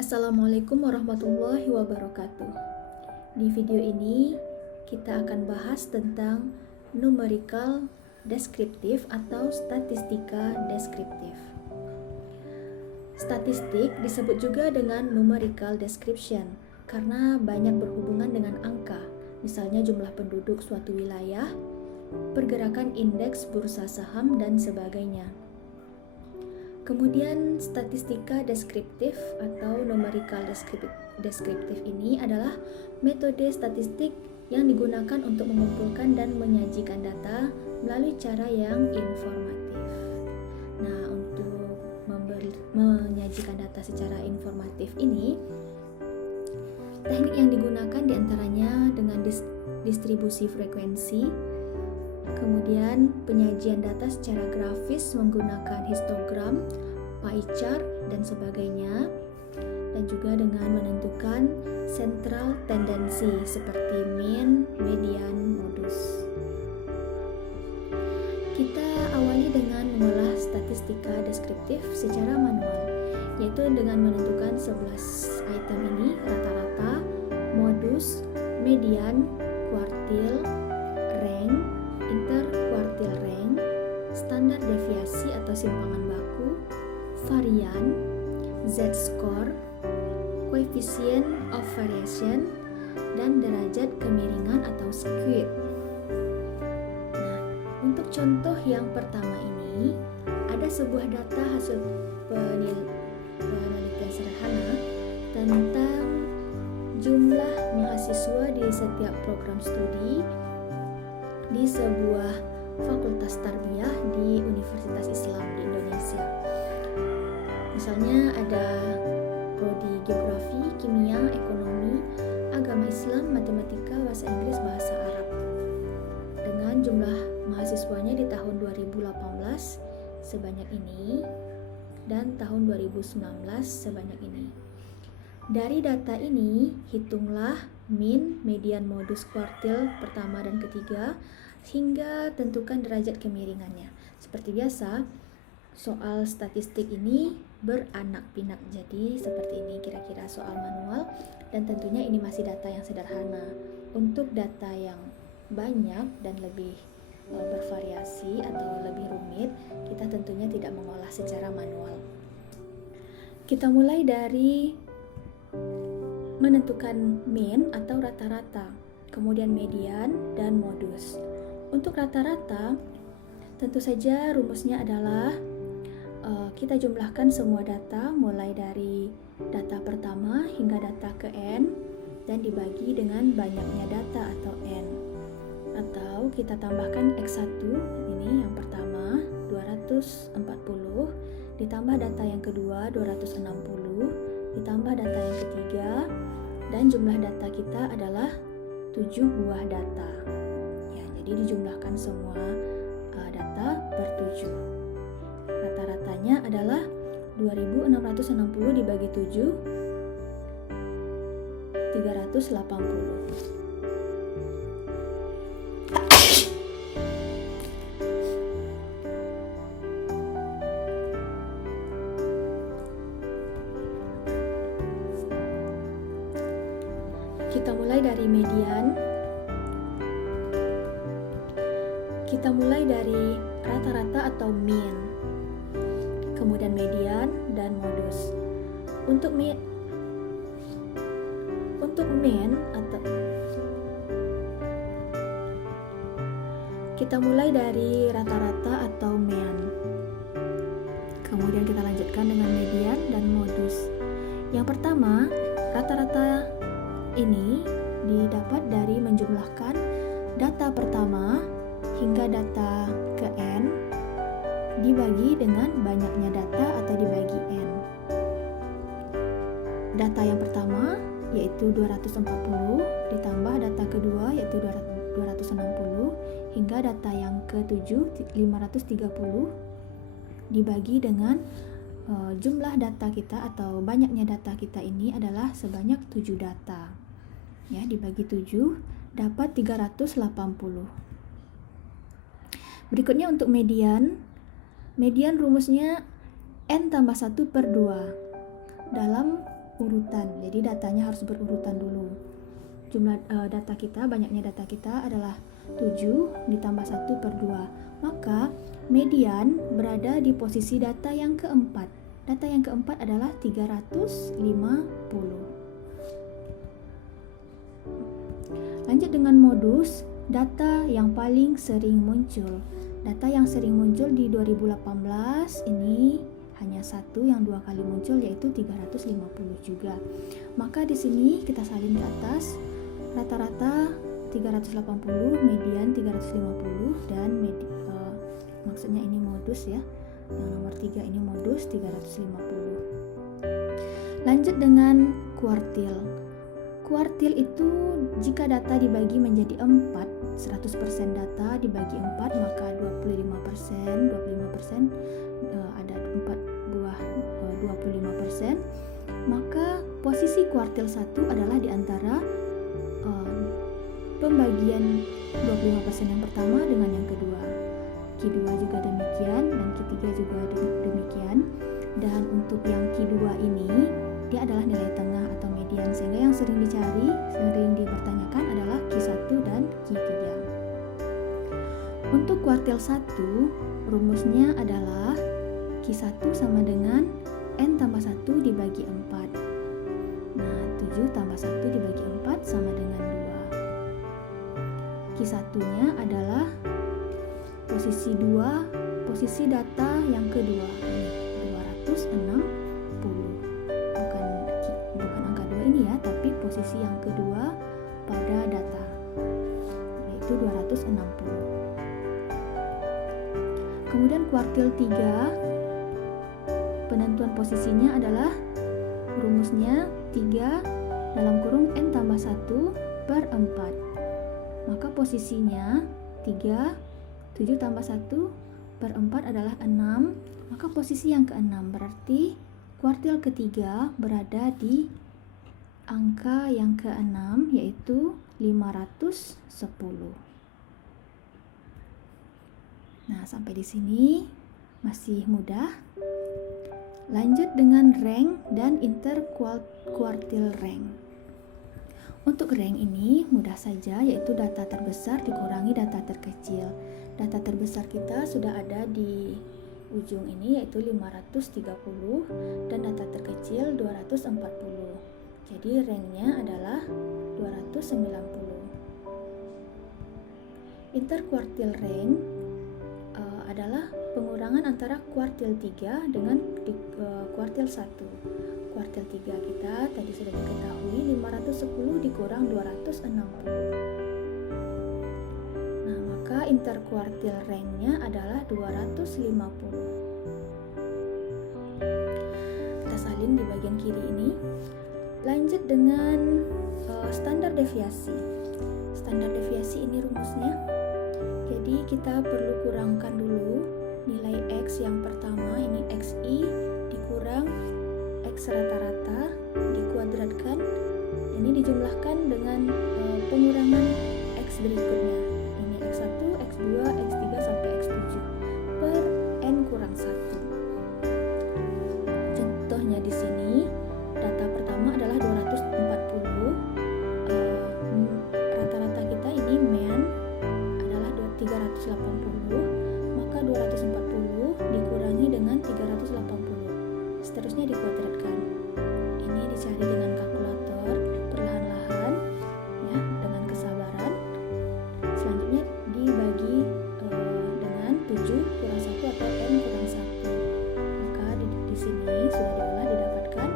Assalamualaikum warahmatullahi wabarakatuh. Di video ini kita akan bahas tentang numerical deskriptif atau statistika deskriptif. Statistik disebut juga dengan numerical description karena banyak berhubungan dengan angka, misalnya jumlah penduduk suatu wilayah, pergerakan indeks bursa saham, dan sebagainya. Kemudian statistika deskriptif atau numerical deskriptif ini adalah metode statistik yang digunakan untuk mengumpulkan dan menyajikan data melalui cara yang informatif. Nah, untuk menyajikan data secara informatif ini, teknik yang digunakan diantaranya dengan distribusi frekuensi, kemudian penyajian data secara grafis menggunakan histogram, pie chart, dan sebagainya, dan juga dengan menentukan central tendency seperti mean, median, modus. Kita awali dengan mengolah statistika deskriptif secara manual, yaitu dengan menentukan 11 item ini: rata-rata, modus, median, kuartil, rank, interkuartil rank, standar deviasi atau simpangan baku, varian, z-score, coefficient of variation, dan derajat kemiringan atau square. Nah, untuk contoh yang pertama ini, ada sebuah data hasil penelitian sederhana tentang jumlah mahasiswa di setiap program studi di sebuah fakultas tarbiyah di Universitas Islam di Indonesia. Misalnya ada prodi geografi, kimia, ekonomi, agama Islam, matematika, bahasa Inggris, bahasa Arab. Dengan jumlah mahasiswanya di tahun 2018 sebanyak ini dan tahun 2019 sebanyak ini. Dari data ini, hitunglah mean, median, modus, kuartil pertama dan ketiga, hingga tentukan derajat kemiringannya. Seperti biasa, soal statistik ini beranak pinak, jadi seperti ini kira-kira soal manual, dan tentunya ini masih data yang sederhana. Untuk data yang banyak dan lebih bervariasi atau lebih rumit, kita tentunya tidak mengolah secara manual. Kita mulai dari menentukan mean atau rata-rata, kemudian median dan modus. Untuk rata-rata, tentu saja rumusnya adalah kita jumlahkan semua data mulai dari data pertama hingga data ke n dan dibagi dengan banyaknya data atau n. Atau kita tambahkan X1, ini yang pertama 240, ditambah data yang kedua 260, ditambah data yang ketiga, dan jumlah data kita adalah 7 buah data. Ya, jadi dijumlahkan semua data ber-7. Rata-ratanya adalah 2660 dibagi 7, 380. Kita mulai dari median. Kita mulai dari rata-rata atau mean, kemudian median dan modus. Untuk mean atau kita mulai dari rata-rata atau mean. Kemudian kita lanjutkan dengan median dan modus. Yang pertama, rata-rata ini didapat dari menjumlahkan data pertama hingga data ke n dibagi dengan banyaknya data atau dibagi n. Data yang pertama yaitu 240 ditambah data kedua yaitu 260 hingga data yang ke-7 530 dibagi dengan jumlah data kita atau banyaknya data kita ini adalah sebanyak 7 data. Ya, dibagi 7 dapat 380. Berikutnya untuk median. Median rumusnya n tambah 1 per 2. Dalam urutan. Jadi datanya harus berurutan dulu. Jumlah data kita, banyaknya data kita adalah 7 ditambah 1 per 2. Maka median berada di posisi data yang keempat. Data yang keempat adalah 350. Lanjut dengan modus data yang paling sering muncul. Data yang sering muncul di 2018 ini hanya satu yang 2 kali muncul, yaitu 350 juga. Maka di sini kita salin ke atas, rata-rata 380, median 350, dan maksudnya ini modus ya. Yang nomor 3 ini modus 350. Lanjut dengan kuartil. Kuartil itu jika data dibagi menjadi 4, 100% data dibagi 4, maka 25%, ada 4 buah 25%, maka posisi kuartil 1 adalah di antara pembagian 25% yang pertama dengan yang kedua. Q2 juga demikian, dan Q3 juga demikian. Dan untuk yang Q2 ini, dia adalah nilai tengah atau median, sehingga yang sering dicari, sering dipertanyakan adalah Q1 dan Q3. Untuk kuartil 1, rumusnya adalah Q1 sama dengan N tambah 1 dibagi 4. Nah, 7 tambah 1 dibagi 4 sama dengan 2. Q1-nya adalah posisi 2, posisi data yang kedua, ini 260. Bukan angka 2 ini ya, tapi posisi yang kedua pada data, yaitu 260. Kemudian kuartil 3, penentuan posisinya adalah rumusnya 3 dalam kurung N tambah 1 per 4. Maka posisinya 3, 7 tambah 1 per 4 adalah 6. Maka posisi yang ke-6 berarti kuartil ketiga berada di angka yang ke-6, yaitu 510. Nah, sampai di sini masih mudah. Lanjut dengan rank dan interquartile rank. Untuk rank ini mudah saja, yaitu data terbesar dikurangi data terkecil. Data terbesar kita sudah ada di ujung ini, yaitu 530, dan data terkecil 240. Jadi ranknya adalah 290. Interquartile rank adalah pengurangan antara kuartil 3 dengan kuartil 1. Kuartil 3 kita tadi sudah diketahui 510 dikurang 260. Nah, maka interquartile ranknya adalah 250. Kita salin di bagian kiri ini. Lanjut dengan standar deviasi. Standar deviasi ini rumusnya. Jadi kita perlu kurangkan dulu nilai X yang pertama, ini XI dikurang X rata-rata dikuadratkan. Ini dijumlahkan dengan pengurangan X berikutnya. Ini X1, X2, X3 sampai X7 per N kurang 1. Contohnya di sini, data pertama adalah 240. Rata-rata kita ini MEN adalah 380, maka 240 dikurangi dengan 380. Seterusnya dikuadratkan. Ini dicari dengan kalkulator perlahan-lahan ya, dengan kesabaran. Selanjutnya dibagi dengan 7 kurang 1 atau N kurang 1. Maka di sini sudah diolah didapatkan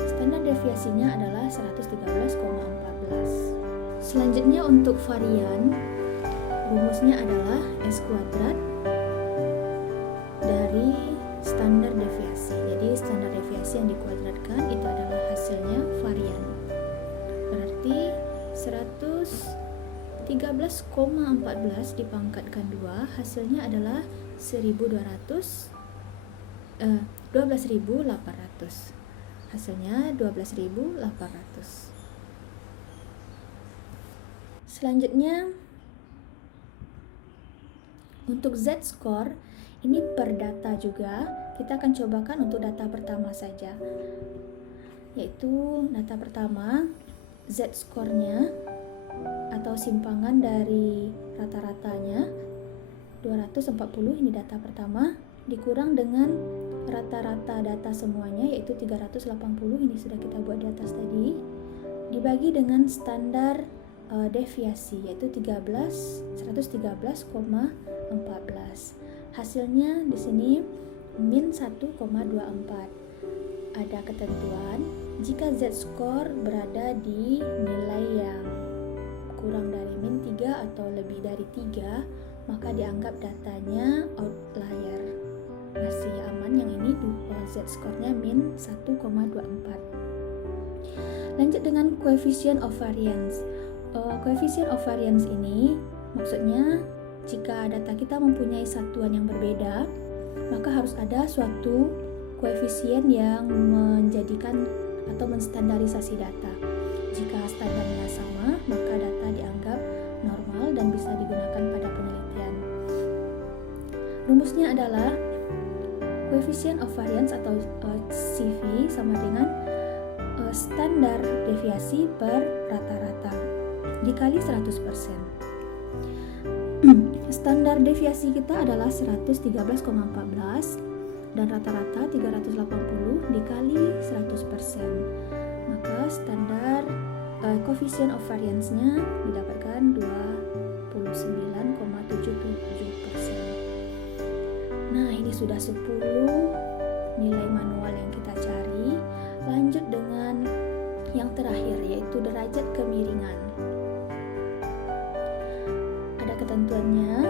standar deviasinya adalah 113,14. Selanjutnya untuk varian, rumusnya adalah S kuadrat dari standar deviasi. Jadi standar deviasi yang dikuadratkan itu adalah hasilnya varian. Berarti 113,14 dipangkatkan 2, hasilnya adalah 12.800. Hasilnya 12.800. Selanjutnya untuk Z-score ini per data juga. Kita akan cobakan untuk data pertama saja. yaitu data pertama Z-score-nya atau simpangan dari rata-ratanya 240, ini data pertama, dikurang dengan rata-rata data semuanya yaitu 380, ini sudah kita buat di atas tadi, dibagi dengan standar deviasi yaitu 113,14. Hasilnya di sini min 1,24. Ada ketentuan, jika Z-score berada di nilai yang kurang dari min 3 atau lebih dari 3, maka dianggap datanya outlier. Masih aman yang ini, Z-score-nya min 1,24. Lanjut dengan coefficient of variance. Coefficient of variance ini maksudnya jika data kita mempunyai satuan yang berbeda, maka harus ada suatu koefisien yang menjadikan atau menstandarisasi data. Jika standarnya sama, maka data dianggap normal dan bisa digunakan pada penelitian. Rumusnya adalah coefficient of variance atau CV sama dengan standar deviasi per rata-rata dikali 100%. Standar deviasi kita adalah 113,14 dan rata-rata 380 dikali 100%. Maka standar coefficient of variance-nya didapatkan 29,77%. Nah, ini sudah 10 nilai manual yang kita cari. Lanjut dengan yang terakhir yaitu derajat kemiringan. Ada ketentuannya,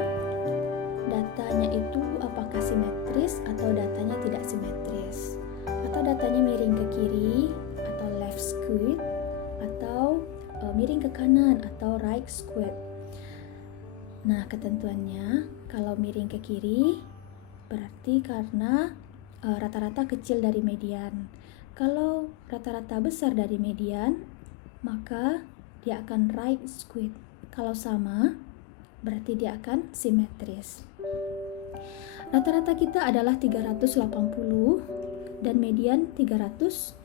datanya itu apakah simetris atau datanya tidak simetris, atau datanya miring ke kiri atau left skewed, atau miring ke kanan atau right skewed. Nah, ketentuannya kalau miring ke kiri berarti karena rata-rata kecil dari median. Kalau rata-rata besar dari median, maka dia akan right skewed. Kalau sama, berarti dia akan simetris. Rata-rata kita adalah 380 dan median 350.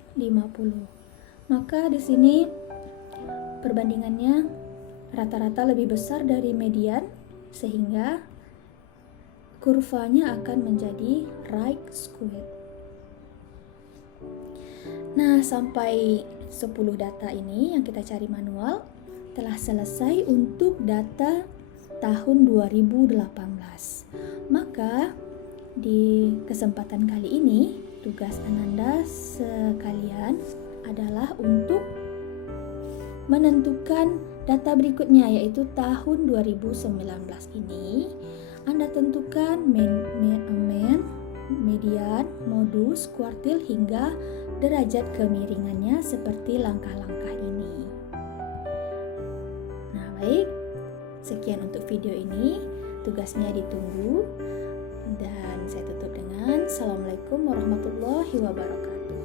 Maka di sini perbandingannya rata-rata lebih besar dari median sehingga kurvanya akan menjadi right skewed. Nah, sampai 10 data ini yang kita cari manual telah selesai untuk data tahun 2018. Maka di kesempatan kali ini tugas Ananda sekalian adalah untuk menentukan data berikutnya yaitu tahun 2019 ini. Anda tentukan median, modus, kuartil hingga derajat kemiringannya seperti langkah-langkah ini. Nah, baik. Sekian untuk video ini. Tugasnya ditunggu. Dan saya tutup dengan Assalamualaikum warahmatullahi wabarakatuh.